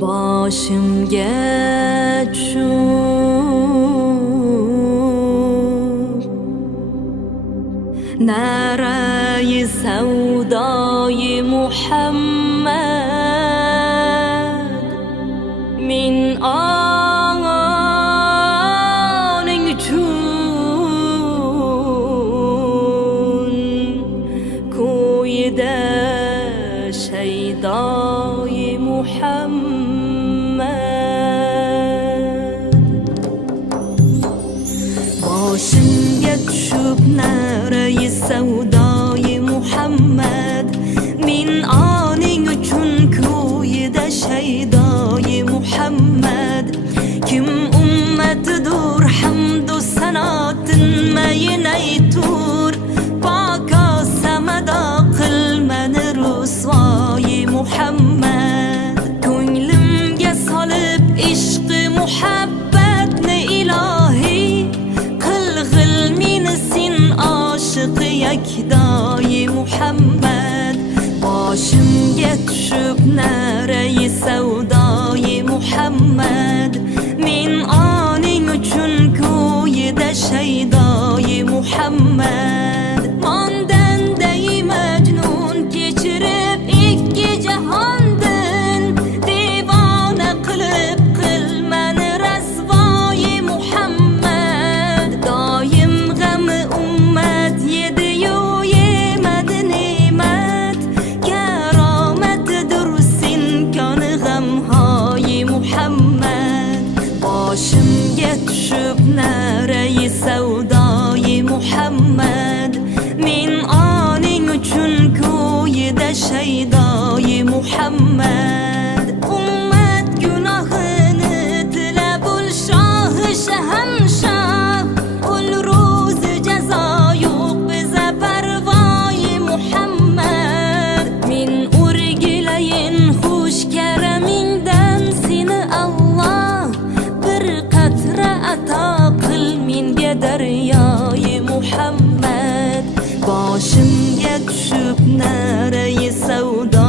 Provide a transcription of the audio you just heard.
boshimga tushib narai savdoyi Muhammad min oning uchun ko'yida shaydoyi Muhammad boshimga tushib narai savdoyi Muhammad min oning uchun ko'yida shaydoyi Muhammad kim ummatidur hamdu sano tinmayin aytur poko samado qilmani rusvoyi Muhammad ko'nglimga solib ishqi muhabbatni ilohiy qilg'il meni sin oshiqi yakdoyi Muhammad boshimga tushib narai savdoyi Muhammad min oning uchun ko'yida shaydoyi Muhammad mondanday majnun kechirib ikki jahondin devona qilib qilmani rasvoyi Muhammad doim g'ami ummat yedi-yu yemadi ne'mat karomatidur sinkoni g'amhoyi Muhammad boshimga tushib narai savdoyi Muhammad min oning uchun ko'yida shaydoyi Muhammad ummat gunohini tilab ul shohi shahamshoh ul ro'zi jazo yo'q biza parvoyi Muhammad min o'rgilayin xush karamingdan seni Alloh bir qatra ato qil menga daryoyi Muhammad boshimga tushib narai savdo